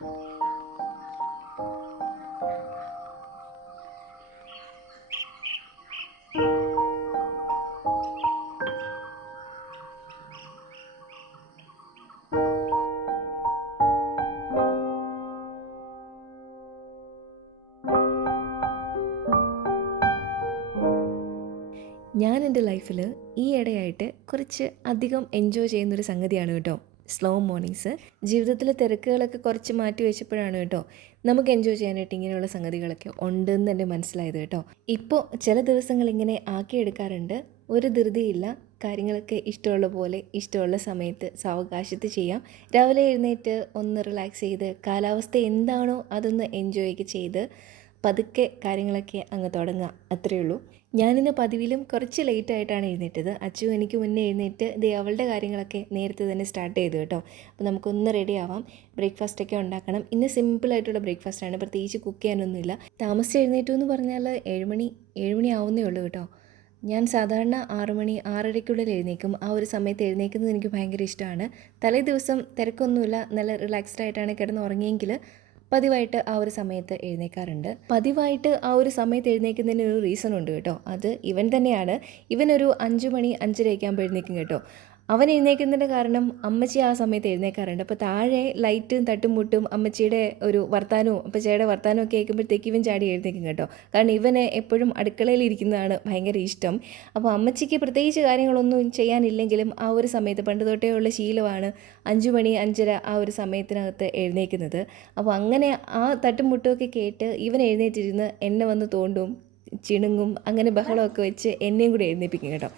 ഞാൻ എൻ്റെ ലൈഫിൽ ഈ ഇടയായിട്ട് കുറച്ച് അധികം എൻജോയ് ചെയ്യുന്നൊരു സംഗതിയാണ് കേട്ടോ സ്ലോ മോർണിംഗ്സ്. ജീവിതത്തിലെ തിരക്കുകളൊക്കെ കുറച്ച് മാറ്റി വെച്ചപ്പോഴാണ് കേട്ടോ നമുക്ക് എൻജോയ് ചെയ്യാനായിട്ട് ഇങ്ങനെയുള്ള സംഗതികളൊക്കെ ഉണ്ടെന്ന് തന്നെ മനസ്സിലായത് കേട്ടോ. ഇപ്പോൾ ചില ദിവസങ്ങൾ ഇങ്ങനെ ആക്കിയെടുക്കാറുണ്ട്. ഒരു ധൃതിയില്ല, കാര്യങ്ങളൊക്കെ ഇഷ്ടമുള്ള പോലെ ഇഷ്ടമുള്ള സമയത്ത് സാവകാശത്ത് ചെയ്യാം. രാവിലെ എഴുന്നേറ്റ് ഒന്ന് റിലാക്സ് ചെയ്ത് കാലാവസ്ഥ എന്താണോ അതൊന്ന് എൻജോയ് ഒക്കെ ചെയ്ത് പതുക്കെ കാര്യങ്ങളൊക്കെ അങ്ങ് തുടങ്ങുക, അത്രയേ ഉള്ളൂ. ഞാനിന്ന് പതിവിലും കുറച്ച് ലേറ്റായിട്ടാണ് എഴുന്നേറ്റത്. അച്ചു എനിക്ക് മുന്നേ എഴുന്നേറ്റ് അവളുടെ കാര്യങ്ങളൊക്കെ നേരത്തെ തന്നെ സ്റ്റാർട്ട് ചെയ്തു കേട്ടോ. അപ്പോൾ നമുക്കൊന്ന് റെഡി ആവാം, ബ്രേക്ക്ഫാസ്റ്റൊക്കെ ഉണ്ടാക്കണം. ഇന്ന് സിമ്പിളായിട്ടുള്ള ബ്രേക്ക്ഫാസ്റ്റാണ്, പ്രത്യേകിച്ച് കുക്ക് ചെയ്യാനൊന്നുമില്ല. താമസിച്ച് എഴുന്നേറ്റു എന്ന് പറഞ്ഞാൽ 7 മണി ആവുന്നേ ഉള്ളൂ കേട്ടോ. ഞാൻ സാധാരണ 6 മണി 6:30 എഴുന്നേക്കും. ആ ഒരു സമയത്ത് എഴുന്നേക്കുന്നത് എനിക്ക് ഭയങ്കര ഇഷ്ടമാണ്. തലേ ദിവസം തിരക്കൊന്നുമില്ല, നല്ല റിലാക്സ്ഡ് ആയിട്ടാണ് കിടന്ന് ഉറങ്ങിയെങ്കിൽ പതിവായിട്ട് ആ ഒരു സമയത്ത് എഴുന്നേക്കാറുണ്ട്. പതിവായിട്ട് ആ ഒരു സമയത്ത് എഴുന്നേക്കുന്നതിന് ഒരു റീസൺ ഉണ്ട് കേട്ടോ. അത് ഇവൻ തന്നെയാണ്. ഇവനൊരു 5 മണി 5:30 ആകുമ്പോൾ എഴുന്നേക്കും കേട്ടോ. അവൻ എഴുന്നേൽക്കുന്നതിൻ്റെ കാരണം അമ്മച്ചി ആ സമയത്ത് എഴുന്നേക്കാറുണ്ട്. അപ്പോൾ താഴെ ലൈറ്റും തട്ടും മുട്ടും അമ്മച്ചിയുടെ ഒരു വർത്താനവും അപ്പച്ചയുടെ വർത്താനവും ഒക്കെ കേൾക്കുമ്പോഴത്തേക്ക് ഇവൻ ചാടി എഴുന്നേക്കും കേട്ടോ. കാരണം ഇവന് എപ്പോഴും അടുക്കളയിൽ ഇരിക്കുന്നതാണ് ഭയങ്കര ഇഷ്ടം. അപ്പോൾ അമ്മച്ചിക്ക് പ്രത്യേകിച്ച് കാര്യങ്ങളൊന്നും ചെയ്യാനില്ലെങ്കിലും ആ ഒരു സമയത്ത് പണ്ട് തൊട്ടേ ഉള്ള ശീലമാണ് 5 മണി 5:30 ആ ഒരു സമയത്തിനകത്ത് എഴുന്നേക്കുന്നത്. അപ്പോൾ അങ്ങനെ ആ തട്ടും മുട്ടുമൊക്കെ കേട്ട് ഇവൻ എഴുന്നേറ്റിരുന്ന് എന്നെ വന്ന് തോണ്ടും, ചിണുങ്ങും, അങ്ങനെ ബഹളമൊക്കെ വെച്ച് എന്നെയും കൂടി എഴുന്നേൽപ്പിക്കും കേട്ടോ.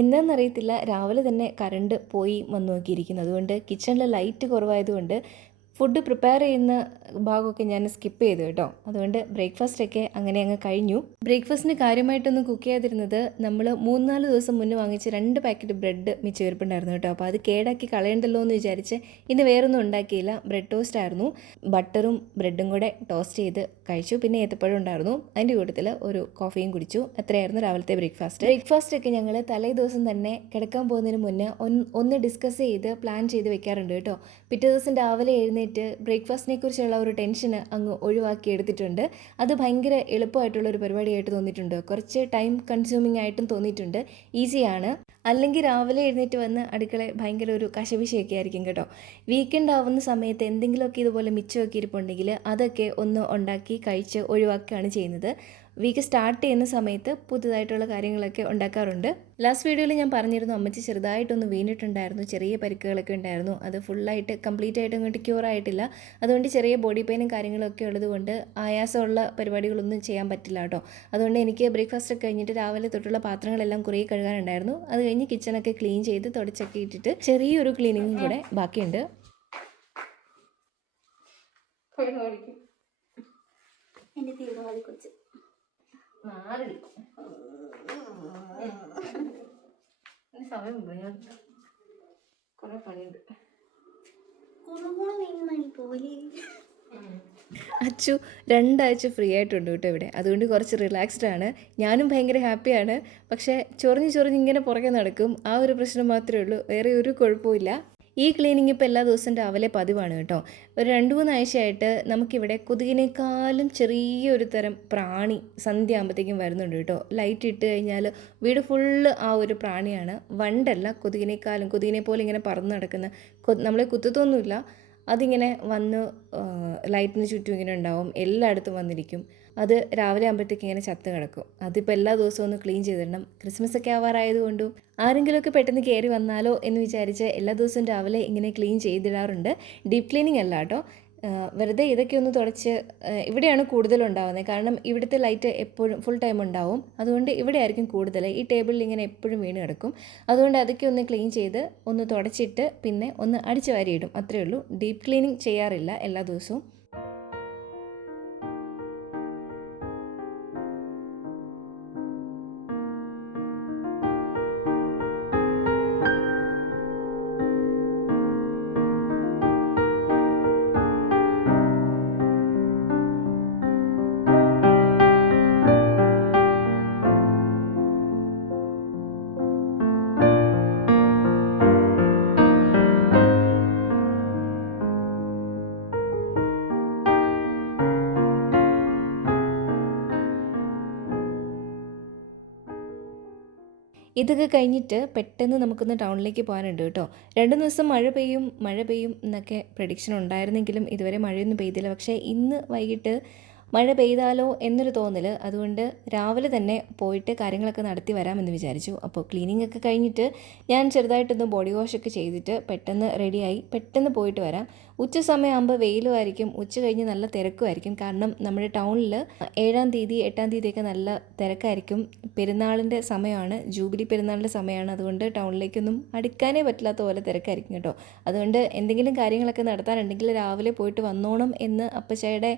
എന്താണെന്നറിയത്തില്ല, രാവിലെ തന്നെ കറണ്ട് പോയി വന്നു നോക്കിയിരിക്കുന്നു. അതുകൊണ്ട് കിച്ചണിൽ ലൈറ്റ് കുറവായതുകൊണ്ട് ഫുഡ് പ്രിപ്പയർ ചെയ്യുന്ന ഭാഗമൊക്കെ ഞാൻ സ്കിപ്പ് ചെയ്തു കേട്ടോ. അതുകൊണ്ട് ബ്രേക്ക്ഫാസ്റ്റൊക്കെ അങ്ങനെ അങ്ങ് കഴിഞ്ഞു. ബ്രേക്ക്ഫാസ്റ്റിന് കാര്യമായിട്ടൊന്നും കുക്ക് ചെയ്യാതിരുന്നത് നമ്മൾ 3-4 ദിവസം മുന്നേ വാങ്ങിച്ച് 2 പാക്കറ്റ് ബ്രെഡ് മിച്ചം ഇരിപ്പുണ്ടായിരുന്നു കേട്ടോ. അപ്പോൾ അത് കേടാക്കി കളയണ്ടല്ലോ എന്ന് വിചാരിച്ച് ഇന്ന് വേറൊന്നും ഉണ്ടാക്കിയില്ല. ബ്രെഡ് ടോസ്റ്റ് ആയിരുന്നു. ബട്ടറും ബ്രെഡും കൂടെ ടോസ്റ്റ് ചെയ്ത് കഴിച്ചു. പിന്നെ ഏത്തപ്പഴം ഉണ്ടായിരുന്നു. അതിൻ്റെ കൂട്ടത്തിൽ ഒരു കോഫിയും കുടിച്ചു. അത്രയായിരുന്നു രാവിലത്തെ ബ്രേക്ക്ഫാസ്റ്റൊക്കെ ഞങ്ങൾ തലേ ദിവസം തന്നെ കിടക്കാൻ പോകുന്നതിന് മുന്നേ ഒന്ന് ഡിസ്കസ് ചെയ്ത് പ്ലാൻ ചെയ്ത് വെക്കാറുണ്ട് കേട്ടോ. പിറ്റേ ദിവസം രാവിലെ എഴുന്നേറ്റ് ബ്രേക്ക്ഫാസ്റ്റിനെ കുറിച്ചുള്ള ഒരു ടെൻഷന് അങ്ങ് ഒഴിവാക്കി എടുത്തിട്ടുണ്ട്. അത് ഭയങ്കര എളുപ്പമായിട്ടുള്ളൊരു പരിപാടിയായിട്ട് തോന്നിയിട്ടുണ്ട്. കുറച്ച് ടൈം കൺസ്യൂമിങ് ആയിട്ടും തോന്നിയിട്ടുണ്ട്. ഈസിയാണ്. അല്ലെങ്കിൽ രാവിലെ എഴുന്നേറ്റ് വന്ന് അടുക്കള ഭയങ്കര ഒരു കശപിശയൊക്കെ ആയിരിക്കും കേട്ടോ. വീക്കെൻഡ് ആവുന്ന സമയത്ത് എന്തെങ്കിലുമൊക്കെ ഇതുപോലെ മിച്ചമൊക്കെ ഇരിപ്പുണ്ടെങ്കിൽ അതൊക്കെ ഒന്ന് ഉണ്ടാക്കി കഴിച്ച് ഒഴിവാക്കുകയാണ് ചെയ്യുന്നത്. വീക്ക് സ്റ്റാർട്ട് ചെയ്യുന്ന സമയത്ത് പുതുതായിട്ടുള്ള കാര്യങ്ങളൊക്കെ ഉണ്ടാക്കാറുണ്ട്. ലാസ്റ്റ് വീഡിയോയിൽ ഞാൻ പറഞ്ഞിരുന്നു അമ്മച്ചി ചെറുതായിട്ടൊന്ന് വീണിട്ടുണ്ടായിരുന്നു, ചെറിയ പരിക്കുകളൊക്കെ ഉണ്ടായിരുന്നു. അത് ഫുള്ളായിട്ട് കംപ്ലീറ്റ് ആയിട്ട് അങ്ങോട്ട് ക്യൂർ ആയിട്ടില്ല. അതുകൊണ്ട് ചെറിയ ബോഡി പെയിനും കാര്യങ്ങളൊക്കെ ഉള്ളതുകൊണ്ട് ആയാസമുള്ള പരിപാടികളൊന്നും ചെയ്യാൻ പറ്റില്ല കേട്ടോ. അതുകൊണ്ട് എനിക്ക് ബ്രേക്ക്ഫാസ്റ്റ് കഴിഞ്ഞിട്ട് രാവിലെ തൊട്ടുള്ള പാത്രങ്ങളെല്ലാം കുറേ കഴുകാനുണ്ടായിരുന്നു. അത് കഴിഞ്ഞ് കിച്ചണൊക്കെ ക്ലീൻ ചെയ്ത് തുടച്ചൊക്കെ ഇട്ടിട്ട് ചെറിയൊരു ക്ലീനിങ്ങും കൂടെ ബാക്കിയുണ്ട്. എൻ്റെ തീവ്രവാദി കൊച്ച് സമയം കുറെ പണിയുണ്ട്. അച്ചു 2 ആഴ്ച ഫ്രീ ആയിട്ടുണ്ട് കേട്ടോ ഇവിടെ. അതുകൊണ്ട് കുറച്ച് റിലാക്സ്ഡ് ആണ്. ഞാനും ഭയങ്കര ഹാപ്പിയാണ്. പക്ഷേ ചൊറിഞ്ഞ് ഇങ്ങനെ പുറകെ നടക്കും. ആ ഒരു പ്രശ്നം മാത്രമേ ഉള്ളൂ, വേറെ ഒരു കുഴപ്പമില്ല. ഈ ക്ലീനിങ് ഇപ്പോൾ എല്ലാ ദിവസവും രാവിലെ പതിവാണ് കേട്ടോ. ഒരു 2-3 ആഴ്ചയായിട്ട് നമുക്കിവിടെ കൊതുകിനേക്കാളും ചെറിയൊരു തരം പ്രാണി സന്ധ്യ ആകുമ്പോഴത്തേക്കും വരുന്നുണ്ട് കേട്ടോ. ലൈറ്റ് ഇട്ട് കഴിഞ്ഞാൽ വീട് ഫുള്ള് ആ ഒരു പ്രാണിയാണ്. വണ്ടല്ല, കൊതുകിനെ പോലെ ഇങ്ങനെ പറന്ന് നടക്കുന്ന, നമ്മളെ കുത്തത്തൊന്നുമില്ല. അതിങ്ങനെ വന്ന് ലൈറ്റിന് ചുറ്റും ഇങ്ങനെ ഉണ്ടാവും, എല്ലായിടത്തും വന്നിരിക്കും. അത് രാവിലെ ആകുമ്പോഴത്തേക്ക് ഇങ്ങനെ ചത്ത് കിടക്കും. അതിപ്പോൾ എല്ലാ ദിവസവും ഒന്ന് ക്ലീൻ ചെയ്തിടണം. ക്രിസ്മസ് ഒക്കെ ആവാറായതുകൊണ്ടും ആരെങ്കിലുമൊക്കെ പെട്ടെന്ന് കയറി വന്നാലോ എന്ന് വിചാരിച്ച് എല്ലാ ദിവസവും രാവിലെ ഇങ്ങനെ ക്ലീൻ ചെയ്തിടാറുണ്ട്. ഡീപ്പ് ക്ലീനിങ് അല്ല കേട്ടോ, വെറുതെ ഇതൊക്കെ ഒന്ന് തുടച്ച്. ഇവിടെയാണ് കൂടുതലുണ്ടാവുന്നത്, കാരണം ഇവിടുത്തെ ലൈറ്റ് എപ്പോഴും ഫുൾ ടൈം ഉണ്ടാവും. അതുകൊണ്ട് ഇവിടെ ആയിരിക്കും കൂടുതൽ. ഈ ടേബിളിൽ ഇങ്ങനെ എപ്പോഴും വീണ് കിടക്കും. അതുകൊണ്ട് അതൊക്കെ ഒന്ന് ക്ലീൻ ചെയ്ത് ഒന്ന് തുടച്ചിട്ട് പിന്നെ ഒന്ന് അടിച്ച് വാരിയിടും, അത്രയേ ഉള്ളൂ. ഡീപ്പ് ക്ലീനിങ് ചെയ്യാറില്ല എല്ലാ ദിവസവും. ഇതൊക്കെ കഴിഞ്ഞിട്ട് പെട്ടെന്ന് നമുക്കൊന്ന് ടൗണിലേക്ക് പോകാനുണ്ട് കേട്ടോ. 2 ദിവസം മഴ പെയ്യും എന്നൊക്കെ പ്രഡിക്ഷൻ ഉണ്ടായിരുന്നെങ്കിലും ഇതുവരെ മഴയൊന്നും പെയ്തില്ല. പക്ഷേ ഇന്ന് വൈകിട്ട് മഴ പെയ്താലോ എന്നൊരു തോന്നൽ. അതുകൊണ്ട് രാവിലെ തന്നെ പോയിട്ട് കാര്യങ്ങളൊക്കെ നടത്തി വരാമെന്ന് വിചാരിച്ചു. അപ്പോൾ ക്ലീനിങ് ഒക്കെ കഴിഞ്ഞിട്ട് ഞാൻ ചെറുതായിട്ടൊന്ന് ബോഡി വാഷൊക്കെ ചെയ്തിട്ട് പെട്ടെന്ന് റെഡിയായി പെട്ടെന്ന് പോയിട്ട് വരാം. ഉച്ച സമയമാകുമ്പോൾ വെയിലുമായിരിക്കും, ഉച്ച കഴിഞ്ഞ് നല്ല തിരക്കുമായിരിക്കും. കാരണം നമ്മുടെ ടൗണിൽ 7-ാം തീയതി 8-ാം തീയതിയൊക്കെ നല്ല തിരക്കായിരിക്കും. പെരുന്നാളിൻ്റെ സമയമാണ്, ജൂബിലി പെരുന്നാളിൻ്റെ സമയമാണ്. അതുകൊണ്ട് ടൗണിലേക്കൊന്നും അടുക്കാനേ പറ്റില്ലാത്ത പോലെ തിരക്കായിരിക്കും കേട്ടോ. അതുകൊണ്ട് എന്തെങ്കിലും കാര്യങ്ങളൊക്കെ നടത്താനുണ്ടെങ്കിൽ രാവിലെ പോയിട്ട് വന്നോണം എന്ന് അപ്പച്ചായുടെ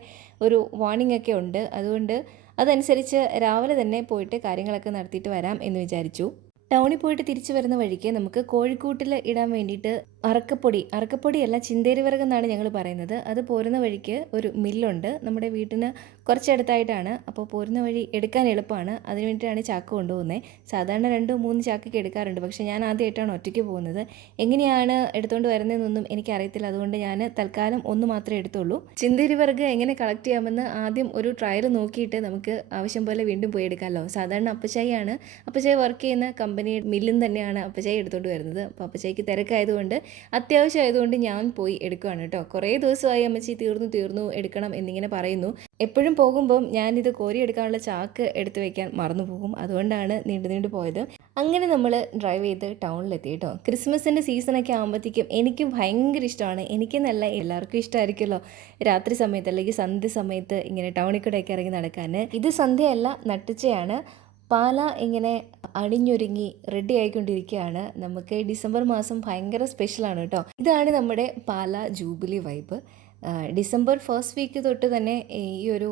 ഒരു വാർണിംഗ് ഒക്കെ ഉണ്ട്. അതുകൊണ്ട് അതനുസരിച്ച് രാവിലെ തന്നെ പോയിട്ട് കാര്യങ്ങളൊക്കെ നടത്തിയിട്ട് വരാം എന്ന് വിചാരിച്ചു. ടൗണിൽ പോയിട്ട് തിരിച്ചു വരുന്ന വഴിക്ക് നമുക്ക് കോഴിക്കൂട്ടിൽ ഇടാൻ വേണ്ടിയിട്ട് അറക്കപ്പൊടിയല്ല, ചിന്തേരി വിറക് എന്നാണ് ഞങ്ങൾ പറയുന്നത്. അത് പോരുന്ന വഴിക്ക് ഒരു മില്ലുണ്ട്, നമ്മുടെ വീട്ടിന് കുറച്ചടുത്തായിട്ടാണ്. അപ്പോൾ പോരുന്ന വഴി എടുക്കാൻ എളുപ്പമാണ്. അതിന് വേണ്ടിയിട്ടാണ് ചാക്ക് കൊണ്ടുപോകുന്നത്. സാധാരണ 2-3 ചാക്കൊക്കെ എടുക്കാറുണ്ട്, പക്ഷേ ഞാൻ ആദ്യമായിട്ടാണ് ഒറ്റയ്ക്ക് പോകുന്നത്. എങ്ങനെയാണ് എടുത്തുകൊണ്ട് വരുന്നതെന്നൊന്നും എനിക്കറിയത്തില്ല. അതുകൊണ്ട് ഞാൻ തൽക്കാലം ഒന്ന് മാത്രമേ എടുത്തുള്ളൂ. ചിന്തേരി വിറക് എങ്ങനെ കളക്ട് ചെയ്യാമെന്ന് ആദ്യം ഒരു ട്രയൽ നോക്കിയിട്ട് നമുക്ക് ആവശ്യം പോലെ വീണ്ടും പോയി എടുക്കാമല്ലോ. സാധാരണ അപ്പച്ചായി വർക്ക് ചെയ്യുന്ന കമ്പനി മില്ലും തന്നെയാണ് അപ്പച്ചായി എടുത്തുകൊണ്ട് വരുന്നത്. അപ്പോൾ അപ്പച്ചായിക്ക് തിരക്കായതുകൊണ്ട് അത്യാവശ്യമായതുകൊണ്ട് ഞാൻ പോയി എടുക്കുകയാണ് കേട്ടോ. കുറേ ദിവസമായി അമ്മച്ചി തീർന്നു എടുക്കണം എന്നിങ്ങനെ പറയുന്നു. എപ്പോഴും പോകുമ്പം ഞാനിത് കോരിയെടുക്കാനുള്ള ചാക്ക് എടുത്തു വെക്കാൻ മറന്നു പോകും. അതുകൊണ്ടാണ് നീണ്ടു പോയത്. അങ്ങനെ നമ്മൾ ഡ്രൈവ് ചെയ്ത് ടൗണിലെത്തി കേട്ടോ. ക്രിസ്മസിൻ്റെ സീസണൊക്കെ ആകുമ്പോഴത്തേക്കും എനിക്കും ഭയങ്കര ഇഷ്ടമാണ്. എനിക്കെന്നല്ല, എല്ലാവർക്കും ഇഷ്ടമായിരിക്കുമല്ലോ രാത്രി സമയത്ത് അല്ലെങ്കിൽ സന്ധ്യ സമയത്ത് ഇങ്ങനെ ടൗണിൽ കൂടെയൊക്കെ ഇറങ്ങി നടക്കാൻ. ഇത് സന്ധ്യയല്ല, നട്ടുച്ചയാണ്. പാല ഇങ്ങനെ അണിഞ്ഞൊരുങ്ങി റെഡി ആയിക്കൊണ്ടിരിക്കുകയാണ്. നമുക്ക് ഡിസംബർ മാസം ഭയങ്കര സ്പെഷ്യലാണ് കേട്ടോ. ഇതാണ് നമ്മുടെ Pala jubilee vibe. December first week തൊട്ട് തന്നെ ഈ ഒരു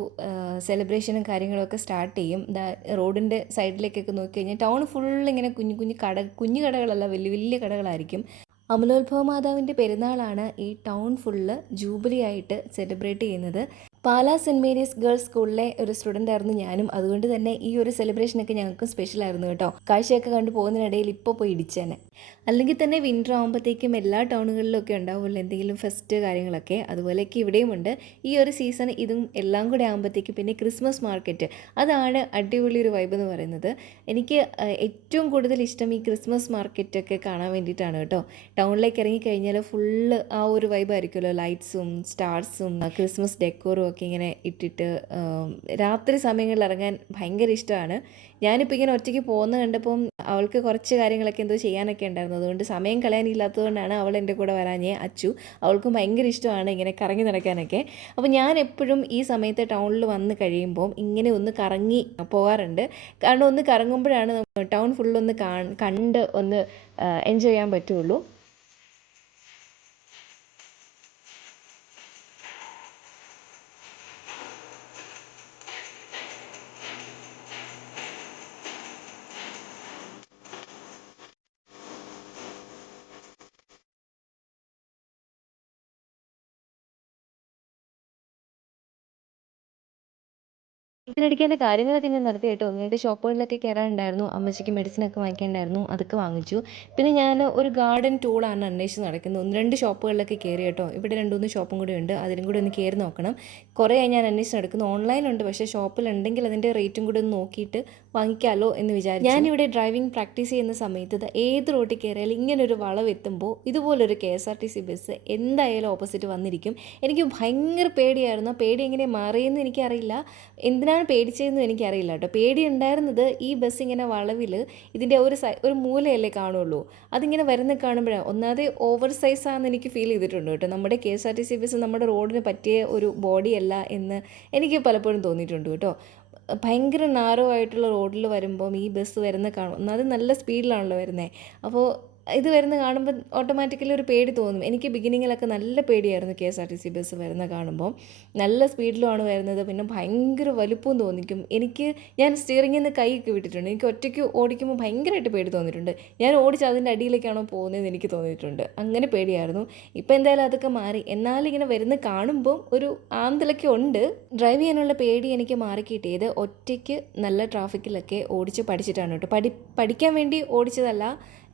സെലിബ്രേഷനും കാര്യങ്ങളൊക്കെ സ്റ്റാർട്ട് ചെയ്യും. റോഡിൻ്റെ സൈഡിലേക്കൊക്കെ നോക്കിക്കഴിഞ്ഞാൽ ടൗൺ ഫുൾ ഇങ്ങനെ കുഞ്ഞു കടകളല്ല, വലിയ കടകളായിരിക്കും. അമലോത്ഭവ മാതാവിൻ്റെ പെരുന്നാളാണ് ഈ ടൗൺ ഫുള്ള് ജൂബിലി ആയിട്ട് സെലിബ്രേറ്റ് ചെയ്യുന്നത്. പാലാ സെൻറ്റ് മേരീസ് ഗേൾസ് സ്കൂളിലെ ഒരു സ്റ്റുഡൻ്റ് ആയിരുന്നു ഞാനും. അതുകൊണ്ട് തന്നെ ഈ ഒരു സെലിബ്രേഷനൊക്കെ ഞങ്ങൾക്ക് സ്പെഷ്യലായിരുന്നു കേട്ടോ. കാഴ്ചയൊക്കെ കണ്ടു പോകുന്നതിനിടയിൽ ഇപ്പോൾ പോയി ഇടിച്ചേനെ. അല്ലെങ്കിൽ തന്നെ വിൻ്റർ ആകുമ്പോഴത്തേക്കും എല്ലാ ടൗണുകളിലൊക്കെ ഉണ്ടാവുമല്ലോ എന്തെങ്കിലും ഫെസ്റ്റ് കാര്യങ്ങളൊക്കെ. അതുപോലെയൊക്കെ ഇവിടെയും ഉണ്ട്. ഈ ഒരു സീസൺ ഇതും എല്ലാം കൂടെ ആകുമ്പോഴത്തേക്കും പിന്നെ ക്രിസ്മസ് മാർക്കറ്റ്, അതാണ് അടിപൊളി ഒരു വൈബ് എന്ന് പറയുന്നത്. എനിക്ക് ഏറ്റവും കൂടുതൽ ഇഷ്ടം ഈ ക്രിസ്മസ് മാർക്കറ്റൊക്കെ കാണാൻ വേണ്ടിയിട്ടാണ് കേട്ടോ. ടൗണിലേക്ക് ഇറങ്ങിക്കഴിഞ്ഞാൽ ഫുള്ള് ആ ഒരു വൈബായിരിക്കുമല്ലോ, ലൈറ്റ്സും സ്റ്റാർസും ക്രിസ്മസ് ഡെക്കോറും ഒക്കെ ഇങ്ങനെ ഇട്ടിട്ട്. രാത്രി സമയങ്ങളിൽ ഇറങ്ങാൻ ഭയങ്കര ഇഷ്ടമാണ്. ഞാനിപ്പോൾ ഇങ്ങനെ ഒറ്റയ്ക്ക് പോകുന്ന കണ്ടപ്പം അവൾക്ക് കുറച്ച് കാര്യങ്ങളൊക്കെ എന്തോ ചെയ്യാനൊക്കെ ഉണ്ടായിരുന്നു. അതുകൊണ്ട് സമയം കളയാനില്ലാത്തതുകൊണ്ടാണ് അവൾ എൻ്റെ കൂടെ വരാഞ്ഞേ. അവൾക്കും ഭയങ്കര ഇഷ്ടമാണ് ഇങ്ങനെ കറങ്ങി നടക്കാനൊക്കെ. അപ്പോൾ ഞാൻ എപ്പോഴും ഈ സമയത്ത് ടൗണിൽ വന്ന് കഴിയുമ്പോൾ ഇങ്ങനെ ഒന്ന് കറങ്ങി പോകാറുണ്ട്. കാരണം ഒന്ന് കറങ്ങുമ്പോഴാണ് ടൗൺ ഫുള്ളൊന്ന് കണ്ട് ഒന്ന് എൻജോയ് ചെയ്യാൻ പറ്റുള്ളൂ. ഇതിനിടയ്ക്ക് കാര്യങ്ങളൊക്കെ ഞാൻ നടത്തി കേട്ടോ. 1-2 ഷോപ്പുകളിലൊക്കെ കയറാനുണ്ടായിരുന്നു. അമ്മച്ചിക്ക് മെഡിസിനൊക്കെ വാങ്ങിക്കാനുണ്ടായിരുന്നു, അതൊക്കെ വാങ്ങിച്ചു. പിന്നെ ഞാൻ ഒരു ഗാർഡൻ ടൂളാണ് അന്വേഷിച്ച് നടക്കുന്നത്. 1-2 ഷോപ്പുകളിലൊക്കെ കയറി കേട്ടോ. ഇവിടെ 2-3 ഷോപ്പും കൂടി ഉണ്ട്, അതിലും കൂടി ഒന്ന് കയറി നോക്കണം. കുറേയായി ഞാൻ അന്വേഷിച്ച് നടക്കുന്നു. ഓൺലൈനുണ്ട്, പക്ഷേ ഷോപ്പിലുണ്ടെങ്കിൽ അതിൻ്റെ റേറ്റും കൂടി ഒന്ന് നോക്കിയിട്ട് വാങ്ങിക്കാമല്ലോ എന്ന് വിചാരിച്ചു. ഞാനിവിടെ ഡ്രൈവിംഗ് പ്രാക്ടീസ് ചെയ്യുന്ന സമയത്ത് ഏത് റോട്ടിൽ കയറിയാലും ഇങ്ങനൊരു വളവ് എത്തുമ്പോൾ ഇതുപോലൊരു KSRTC ബസ് എന്തായാലും ഓപ്പോസിറ്റ് വന്നിരിക്കും. എനിക്ക് ഭയങ്കര പേടിയായിരുന്നു. ആ പേടി എങ്ങനെ മാറിയെന്ന് എനിക്കറിയില്ല, എന്തിനാണ് പേടിച്ചതെന്നും എനിക്കറിയില്ല കേട്ടോ. പേടി ഉണ്ടായിരുന്നത് ഈ ബസ് ഇങ്ങനെ വളവിൽ ഇതിൻ്റെ ഒരു മൂലയല്ലേ കാണുള്ളൂ, അതിങ്ങനെ വരുന്ന കാണുമ്പോഴാണ്. ഒന്നാമത് ഓവർ സൈസാണെന്ന് എനിക്ക് ഫീൽ ചെയ്തിട്ടുണ്ട് കേട്ടോ. നമ്മുടെ KSRTC ബസ് നമ്മുടെ റോഡിന് പറ്റിയ ഒരു ബോഡിയല്ല എന്ന് എനിക്ക് പലപ്പോഴും തോന്നിയിട്ടുണ്ട് കേട്ടോ. ഭയങ്കര നാരോ ആയിട്ടുള്ള റോഡിൽ വരുമ്പം ഈ ബസ് വരുന്ന കാണും. ഒന്നാമത് നല്ല സ്പീഡിലാണല്ലോ വരുന്നത്. അപ്പോൾ ഇത് വരുന്ന കാണുമ്പോൾ ഓട്ടോമാറ്റിക്കലി ഒരു പേടി തോന്നും. എനിക്ക് ബിഗിനിങ്ങിലൊക്കെ നല്ല പേടിയായിരുന്നു KSRTC ബസ് വരുന്ന കാണുമ്പോൾ. നല്ല സ്പീഡിലുമാണ് വരുന്നത്, പിന്നെ ഭയങ്കര വലുപ്പവും തോന്നിക്കും. ഞാൻ സ്റ്റിയറിങ്ങിൽ നിന്ന് കൈയൊക്കെ വിട്ടിട്ടുണ്ട്. എനിക്ക് ഒറ്റയ്ക്ക് ഓടിക്കുമ്പോൾ ഭയങ്കരമായിട്ട് പേടി തോന്നിയിട്ടുണ്ട്. ഞാൻ ഓടിച്ച് അതിൻ്റെ അടിയിലേക്കാണോ പോകുന്നതെന്ന് എനിക്ക് തോന്നിയിട്ടുണ്ട്. അങ്ങനെ പേടിയായിരുന്നു. ഇപ്പോൾ എന്തായാലും അതൊക്കെ മാറി. എന്നാലും ഇങ്ങനെ വരുന്ന കാണുമ്പോൾ ഒരു ആന്തലൊക്കെ ഉണ്ട്. ഡ്രൈവ് ചെയ്യാനുള്ള പേടി എനിക്ക് മാറിക്കിട്ടിയത് ഒറ്റയ്ക്ക് നല്ല ട്രാഫിക്കിലൊക്കെ ഓടിച്ച് പഠിച്ചിട്ടാണ് കേട്ടോ. പഠിക്കാൻ വേണ്ടി ഓടിച്ചതല്ല,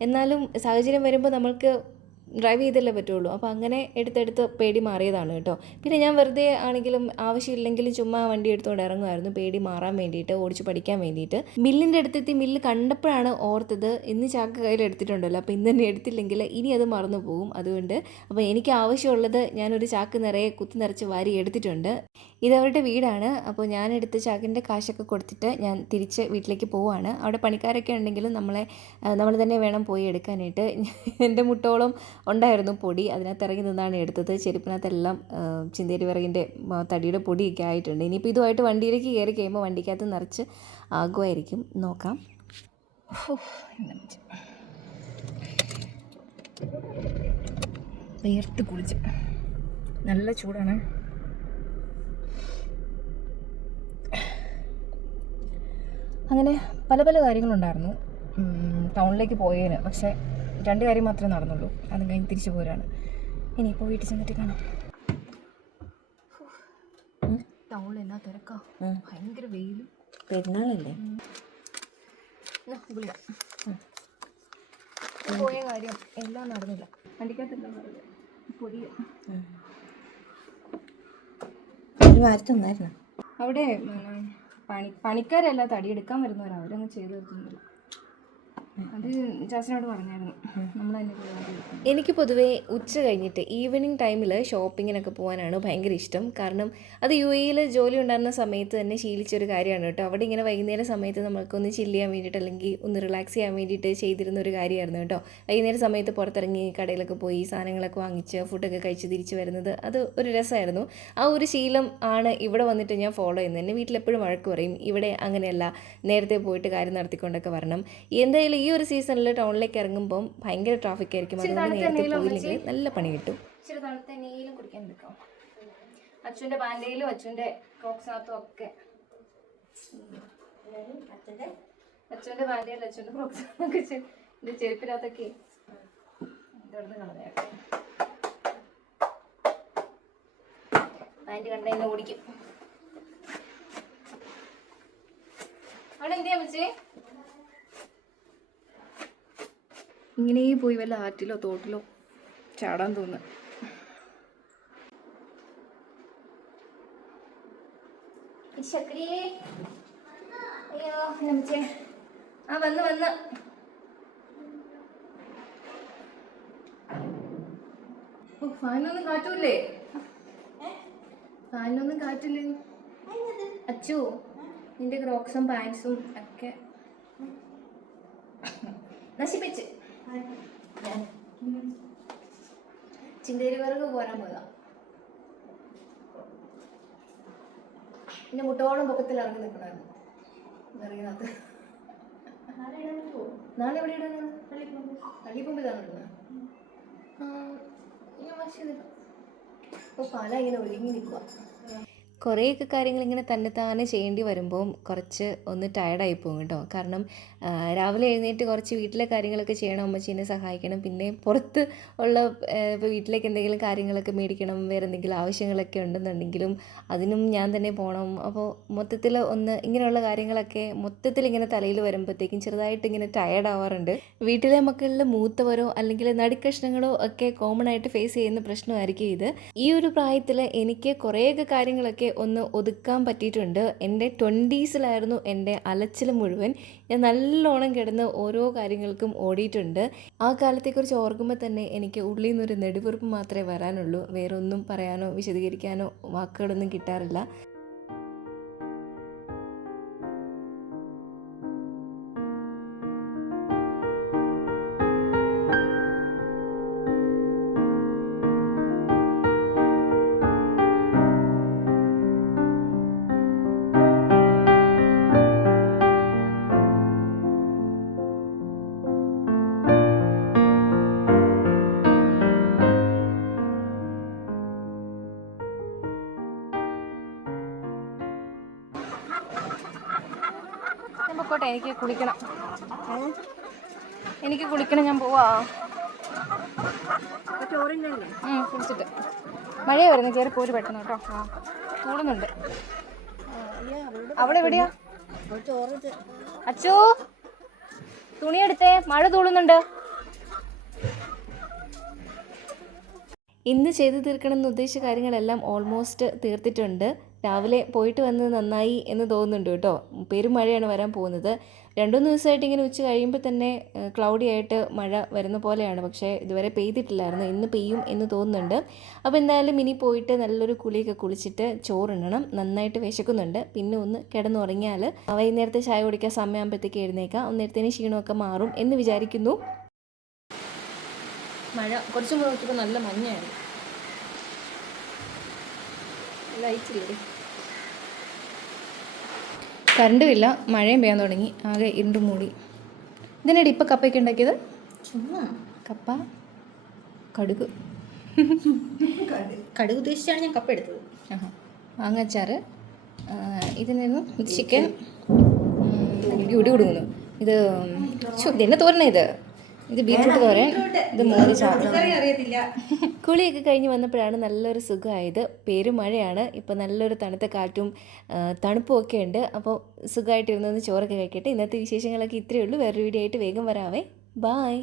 എന്നാലും സാഹചര്യം വരുമ്പോൾ നമ്മൾക്ക് ഡ്രൈവ് ചെയ്തല്ലേ പറ്റുള്ളൂ. അപ്പോൾ അങ്ങനെ എടുത്തെടുത്ത് പേടി മാറിയതാണ് കേട്ടോ. പിന്നെ ഞാൻ വെറുതെ ആണെങ്കിലും ആവശ്യമില്ലെങ്കിലും ചുമ്മാ വണ്ടി എടുത്തുകൊണ്ട് ഇറങ്ങുമായിരുന്നു, പേടി മാറാൻ വേണ്ടിയിട്ട്, ഓടിച്ച് പഠിക്കാൻ വേണ്ടിയിട്ട്. മില്ലിൻ്റെ അടുത്തെത്തി മില്ല് കണ്ടപ്പോഴാണ് ഓർത്തത് ഇന്ന് ചാക്ക് കയ്യിൽ എടുത്തിട്ടുണ്ടല്ലോ, അപ്പോൾ ഇന്ന് തന്നെ എടുത്തില്ലെങ്കിൽ ഇനി അത് മറന്നു പോകും. അതുകൊണ്ട് അപ്പോൾ എനിക്ക് ആവശ്യമുള്ളത് ഞാനൊരു ചാക്ക് നിറയെ കുത്തി നിറച്ച് വാരി എടുത്തിട്ടുണ്ട്. ഇതവരുടെ വീടാണ്. അപ്പോൾ ഞാൻ എടുത്ത ചാക്കിൻ്റെ കാശൊക്കെ കൊടുത്തിട്ട് ഞാൻ തിരിച്ച് വീട്ടിലേക്ക് പോവുകയാണ്. അവിടെ പണിക്കാരൊക്കെ ഉണ്ടെങ്കിലും നമ്മൾ തന്നെ വേണം പോയി എടുക്കാനായിട്ട്. എൻ്റെ മുട്ടോളം ഉണ്ടായിരുന്നു പൊടി, അതിനകത്ത് ഇറങ്ങി നിന്നാണ് എടുത്തത്. ചെരുപ്പിനകത്തെല്ലാം ചിന്തേരി വിറകിൻ്റെ തടിയുടെ പൊടിയൊക്കെ ആയിട്ടുണ്ട്. ഇനിയിപ്പോൾ ഇതുമായിട്ട് വണ്ടിയിലേക്ക് കയറി കഴിയുമ്പോൾ വണ്ടിക്കകത്ത് നിറച്ച് ആകുമായിരിക്കും, നോക്കാം. വേർത്ത് കുളിച്ച് നല്ല ചൂടാണ്. അങ്ങനെ പല പല കാര്യങ്ങളുണ്ടായിരുന്നു ടൗണിലേക്ക് പോയതിന്. പക്ഷേ 2 കാര്യം മാത്രമേ നടന്നുള്ളൂ. അതും കഴിഞ്ഞ് തിരിച്ചു പോരാണ്. ഇനിയിപ്പോൾ വീട്ടിൽ ചെന്നിട്ട് കാണാം. ടൗണിൽ എന്നാ തിരക്കാ, ഭയങ്കര വെയിലും. പെരുന്നാളല്ലേ? പോയ കാര്യം എല്ലാം നടന്നില്ല. വണ്ടിക്കകത്തെല്ലാം നടന്നില്ല. പൊടിയ വാരത്തൊന്നായിരുന്നു അവിടെ. പണിക്കാരല്ല, തടിയെടുക്കാൻ വരുന്നവരാണ്. അവരങ്ങ് ചെയ്ത് തീർക്കുന്നില്ല. അത് ചാച്ചനോട് പറഞ്ഞായിരുന്നു, നമ്മൾ തന്നെ പോയി. എനിക്ക് പൊതുവേ ഉച്ച കഴിഞ്ഞിട്ട് ഈവനിങ് ടൈമിൽ ഷോപ്പിങ്ങിനൊക്കെ പോകാനാണ് ഭയങ്കര ഇഷ്ടം. കാരണം അത് UAE ജോലി ഉണ്ടായിരുന്ന സമയത്ത് തന്നെ ശീലിച്ചൊരു കാര്യമാണ് കേട്ടോ. അവിടെ ഇങ്ങനെ വൈകുന്നേരം സമയത്ത് നമുക്കൊന്ന് ചില്ല് ചെയ്യാൻ വേണ്ടിയിട്ട് അല്ലെങ്കിൽ ഒന്ന് റിലാക്സ് ചെയ്യാൻ വേണ്ടിയിട്ട് ചെയ്തിരുന്ന ഒരു കാര്യമായിരുന്നു കേട്ടോ. വൈകുന്നേരം സമയത്ത് പുറത്തിറങ്ങി കടയിലൊക്കെ പോയി സാധനങ്ങളൊക്കെ വാങ്ങിച്ച് ഫുഡൊക്കെ കഴിച്ച് തിരിച്ച് വരുന്നത് അത് ഒരു രസമായിരുന്നു. ആ ഒരു ശീലം ആണ് ഇവിടെ വന്നിട്ട് ഞാൻ ഫോളോ ചെയ്യുന്നത്. എന്നെ വീട്ടിലെപ്പോഴും വഴക്ക് പറയും, ഇവിടെ അങ്ങനെയല്ല, നേരത്തെ പോയിട്ട് കാര്യം നടത്തിക്കൊണ്ടൊക്കെ വരണം. എന്തായാലും ഈ ഒരു സീസണിൽ ടൗണിലേക്ക് ഇറങ്ങുമ്പം ഭയങ്കര ട്രാഫിക് ആയിരിക്കും. അതുകൊണ്ട് നേരത്തെ പോയില്ലെങ്കിൽ നല്ല പണി കിട്ടും. ഇച്ചിരി തണുത്ത എന്തെങ്കിലും കുടിക്കാൻ എടുക്കാം. അച്ഛൻ്റെ പാൻറ്റയിലും അച്ഛൻ്റെ ക്രോക്സിനകത്തും ഒക്കെ. അച്ഛൻ്റെ പാൻറ്റയിലും അച്ഛൻ്റെ ക്രോക്സിനൊക്കെ എൻ്റെ ചെരുപ്പിനകത്തൊക്കെ ഇവിടുന്ന് കളഞ്ഞേക്കാം. പാൻറ്റ് കണ്ട എന്നെ ഓടിക്കും. അവിടെ എന്തിയാ വെച്ചേ? ഇങ്ങനെ പോയി വല്ല ആറ്റിലോ തോട്ടിലോ ചാടാൻ തോന്നുന്നു. അയ്യോ നമിച്ചേ, ആ വന്ന് ഫാനൊന്നും കാറ്റൂല്ലേ? ഫാനൊന്നും കാറ്റില്ലേ? അച്ചു, നിന്റെ ക്രോക്സും പാൻസും ഒക്കെ നശിപ്പിച്ച്. ചിന്തേരി വിറക് പോരാൻ പോയതാ. പിന്നെ മുട്ടോളം പൊക്കത്തിൽ ഇറങ്ങി നിൽക്കണമായിരുന്നു വിറകിനകത്ത്. നാളെ എവിടെ ഇടുന്നത്? പള്ളിപ്പുമ്പിലാണ് ഇടുന്നത്. ഞാൻ വാഷ് ചെയ്തില്ല. അപ്പോൾ പല ഇങ്ങനെ ഒഴുങ്ങി നിൽക്കുക. കുറേയൊക്കെ കാര്യങ്ങൾ ഇങ്ങനെ തന്നെത്താനെ ചെയ്യേണ്ടി വരുമ്പം കുറച്ച് ഒന്ന് ടയർഡായി പോകും കേട്ടോ. കാരണം രാവിലെ എഴുന്നേറ്റ് കുറച്ച് വീട്ടിലെ കാര്യങ്ങളൊക്കെ ചെയ്യണം, അമ്മച്ചീനെ സഹായിക്കണം. പിന്നെ പുറത്ത് ഉള്ള ഇപ്പോൾ വീട്ടിലേക്ക് എന്തെങ്കിലും കാര്യങ്ങളൊക്കെ മേടിക്കണം, വേറെ എന്തെങ്കിലും ആവശ്യങ്ങളൊക്കെ ഉണ്ടെന്നുണ്ടെങ്കിലും അതിനും ഞാൻ തന്നെ പോകണം. അപ്പോൾ മൊത്തത്തിൽ ഒന്ന് ഇങ്ങനെയുള്ള കാര്യങ്ങളൊക്കെ മൊത്തത്തിൽ ഇങ്ങനെ തലയിൽ വരുമ്പോഴത്തേക്കും ചെറുതായിട്ട് ഇങ്ങനെ ടയർഡ് ആവാറുണ്ട്. വീട്ടിലെ മക്കളിൽ മൂത്തവരോ അല്ലെങ്കിൽ നടിക്കഷ്ണങ്ങളോ ഒക്കെ കോമൺ ആയിട്ട് ഫേസ് ചെയ്യുന്ന പ്രശ്നമായിരിക്കും ഇത്. ഈ ഒരു പ്രായത്തിൽ എനിക്ക് കുറേയൊക്കെ കാര്യങ്ങളൊക്കെ ഒന്ന് ഒതുക്കാൻ പറ്റിയിട്ടുണ്ട്. എൻ്റെ 20s എൻ്റെ അലച്ചിൽ മുഴുവൻ. ഞാൻ നല്ലോണം കിടന്ന് ഓരോ കാര്യങ്ങൾക്കും ഓടിയിട്ടുണ്ട്. ആ കാലത്തെക്കുറിച്ച് ഓർക്കുമ്പോൾ തന്നെ എനിക്ക് ഉള്ളിൽ നിന്നൊരു നെടുവീർപ്പ് മാത്രമേ വരാനുള്ളൂ. വേറെ ഒന്നും പറയാനോ വിശദീകരിക്കാനോ വാക്കുകളൊന്നും കിട്ടാറില്ല. പൊക്കോട്ടെ, എനിക്ക് കുളിക്കണം. ഞാൻ പോവാ. കുളിച്ചിട്ട് മഴയെ വരുന്നു, കയറി പോര് പെട്ടെന്ന് കേട്ടോ. കൂടുന്നുണ്ട്. അവളെവിടെയാ? അച്ചോ, തുണിയെടുത്തേ, മഴ തൂളുന്നുണ്ട്. ഇന്ന് ചെയ്തു തീർക്കണം എന്ന് ഉദ്ദേശിച്ച കാര്യങ്ങളെല്ലാം ഓൾമോസ്റ്റ് തീർത്തിട്ടുണ്ട്. രാവിലെ പോയിട്ട് വന്നത് നന്നായി എന്ന് തോന്നുന്നുണ്ട് കേട്ടോ. പെരുമഴയാണ് വരാൻ പോകുന്നത്. 2-3 ദിവസമായിട്ട് ഇങ്ങനെ ഉച്ച കഴിയുമ്പോൾ തന്നെ ക്ലൗഡി ആയിട്ട് മഴ വരുന്ന പോലെയാണ്. പക്ഷേ ഇതുവരെ പെയ്തിട്ടില്ലായിരുന്നു. ഇന്ന് പെയ്യും എന്ന് തോന്നുന്നുണ്ട്. അപ്പോൾ എന്തായാലും ഇനി പോയിട്ട് നല്ലൊരു കുളിയൊക്കെ കുളിച്ചിട്ട് ചോറുണ്ണണം. നന്നായിട്ട് വിശക്കുന്നുണ്ട്. പിന്നെ ഒന്ന് കിടന്നുറങ്ങിയാൽ വൈകുന്നേരത്തെ ചായ കുടിക്കാൻ സമയമാകുമ്പോഴത്തേക്ക് എഴുന്നേൽക്കാം. അന്നേരത്തേന് ക്ഷീണമൊക്കെ മാറും എന്ന് വിചാരിക്കുന്നു. മഴ കുറച്ചും കൂടെ നോക്കിയപ്പോൾ നല്ല മഞ്ഞായിരുന്നു. ലൈറ്റില്ലേ, കറണ്ടും ഇല്ല, മഴയും പെയ്യാൻ തുടങ്ങി, ആകെ ഇരുണ്ട് മൂടി. ഇതിനിടെ ഇപ്പം കപ്പയൊക്കെ ഉണ്ടാക്കിയത്? ചുമ്മാ കപ്പ കടുക് കടുക് ഉദ്ദേശിച്ചാണ് ഞാൻ കപ്പ എടുത്തത്. മാങ്ങാച്ചാറ്, ഇതിനായിരുന്നു ഇത് ചിക്കൻ, ഇടി കൊടുക്കുന്നു. ഇത് ഇതെന്നെ തോരണേ, ഇത് ബീറ്റ്റൂട്ട് തോരൻ, ഇത് മോര് ചാറ്. കുളിയൊക്കെ കഴിഞ്ഞ് വന്നപ്പോഴാണ് നല്ലൊരു സുഖമായത്. പെരുമഴയാണ്, ഇപ്പോൾ നല്ലൊരു തണുത്ത കാറ്റും തണുപ്പും ഒക്കെ ഉണ്ട്. അപ്പോൾ സുഖമായിട്ടിരുന്നത് ചോറൊക്കെ കഴിക്കട്ടെ. ഇന്നത്തെ വിശേഷങ്ങളൊക്കെ ഇത്രയേ ഉള്ളൂ. വേറൊരു വീഡിയോ ആയിട്ട് വേഗം വരാവേ. ബായ്.